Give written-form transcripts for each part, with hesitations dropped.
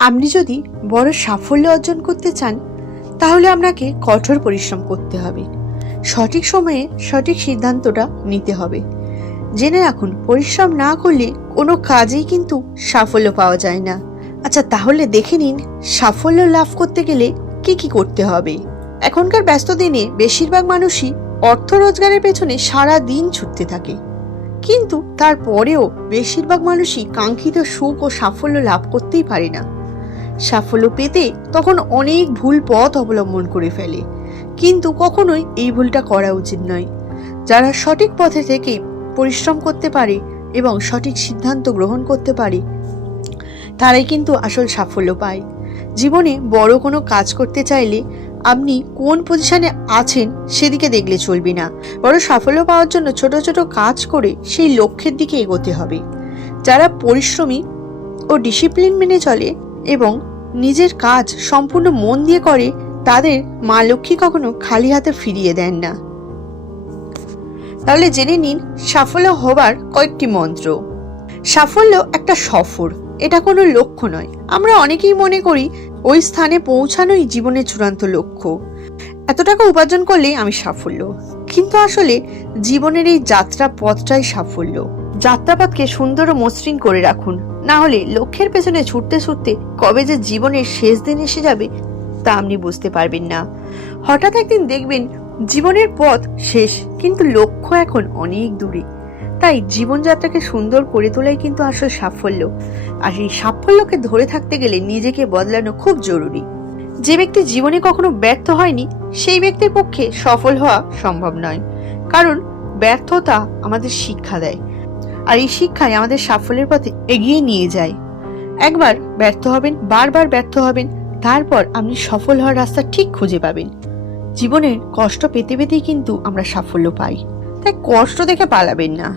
আপনি যদি বড় সাফল্য অর্জন করতে চান তাহলে আপনাকে কঠোর পরিশ্রম করতে হবে, সঠিক সময়ে সঠিক সিদ্ধান্তটা নিতে হবে। জেনে রাখুন, পরিশ্রম না করলে কোনো কাজেই কিন্তু সাফল্য পাওয়া যায় না। আচ্ছা, তাহলে দেখে নিন সাফল্য লাভ করতে গেলে কি কি করতে হবে। এখনকার ব্যস্ত দিনে বেশিরভাগ মানুষই অর্থ রোজগারের পেছনে সারা দিন ছুটতে থাকে, কিন্তু তারপরেও বেশিরভাগ মানুষই কাঙ্ক্ষিত সুখ ও সাফল্য লাভ করতেই পারে না। সাফল্য পেতে তখন অনেক ভুল পথ অবলম্বন করে ফেলে, কিন্তু কখনোই এই ভুলটা করা উচিত নয়। যারা সঠিক পথে থেকে পরিশ্রম করতে পারে এবং সঠিক সিদ্ধান্ত গ্রহণ করতে পারে তারাই কিন্তু আসল সাফল্য পায়। জীবনে বড় কোনো কাজ করতে চাইলে আপনি কোন পজিশনে আছেন সেদিকে দেখলে চলবে না, বড় সাফল্য পাওয়ার জন্য ছোট ছোট কাজ করে সেই লক্ষ্যের দিকে এগোতে হবে। যারা পরিশ্রমী ও ডিসিপ্লিন মেনে চলে এবং নিজের কাজ সম্পূর্ণ মন দিয়ে করে তাদের মা লক্ষ্মী কখনো খালি হাতে ফিরিয়ে দেন না। তাহলে জেনে নিন সাফল্য হবার কয়েকটি মন্ত্র। সাফল্য একটা সফর, এটা কোনো লক্ষ্য নয়। আমরা অনেকেই মনে করি ওই স্থানে পৌঁছানোই জীবনের চূড়ান্ত লক্ষ্য, এত টাকা উপার্জন করলেই আমি সাফল্য, কিন্তু আসলে জীবনের এই যাত্রা পথটাই সাফল্য। যাত্রাপথকে সুন্দর ও মসৃণ করে রাখুন, না হলে লক্ষ্যের পেছনে ছুটতে ছুটতে কবে যে জীবনের শেষ দিন এসে যাবে তা আপনি বুঝতে পারবেন না। হঠাৎ একদিন দেখবেন জীবনের পথ শেষ, কিন্তু লক্ষ্য এখন অনেক দূরে। তাই জীবনযাত্রাকে সুন্দর করে তোলাই কিন্তু আসল সাফল্য, আর এই সাফল্যকে ধরে থাকতে গেলে নিজেকে বদলানো খুব জরুরি। যে ব্যক্তি জীবনে কখনো ব্যর্থ হয়নি সেই ব্যক্তির পক্ষে সফল হওয়া সম্ভব নয়, কারণ ব্যর্থতা আমাদের শিক্ষা দেয়, আর এই শিক্ষাই আমাদের সাফল্যের পথে এগিয়ে নিয়ে যায়। একবার ব্যর্থ হবেন, বারবার ব্যর্থ হবেন, তারপর আপনি সফল হওয়ার রাস্তা ঠিক খুঁজে পাবেন। জীবনের কষ্ট পেতে পেতেই কিন্তু আমরা সাফল্য পাই, তাই কষ্ট দেখে পালাবেন না।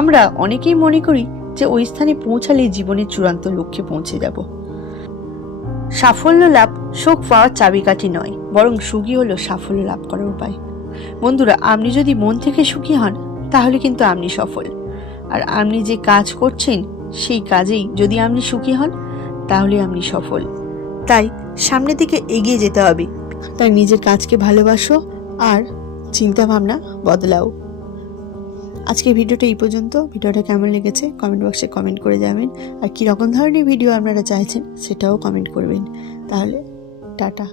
আমরা অনেকেই মনে করি যে ওই স্থানে পৌঁছালে জীবনের চূড়ান্ত লক্ষ্যে পৌঁছে যাব। সাফল্য লাভ সুখ পাওয়ার চাবিকাঠি নয়, বরং সুখী হলো সাফল্য লাভ করার উপায়। বন্ধুরা, আপনি যদি মন থেকে সুখী হন তাহলে কিন্তু আপনি সফল, আর আপনি যে কাজ করছেন সেই কাজেই যদি আপনি সুখী হন তাহলে আপনি সফল। তাই সামনের দিকে এগিয়ে যেতে হবে। তাই নিজের কাজকে ভালোবাসো আর চিন্তা ভাবনা বদলাও। আজকে ভিডিওটা এই পর্যন্ত। ভিডিওটা কেমন লেগেছে কমেন্ট বক্সে কমেন্ট করে যাবেন, আর কী রকম ধরনের ভিডিও আপনারা চাইছেন সেটাও কমেন্ট করবেন। তাহলে টাটা।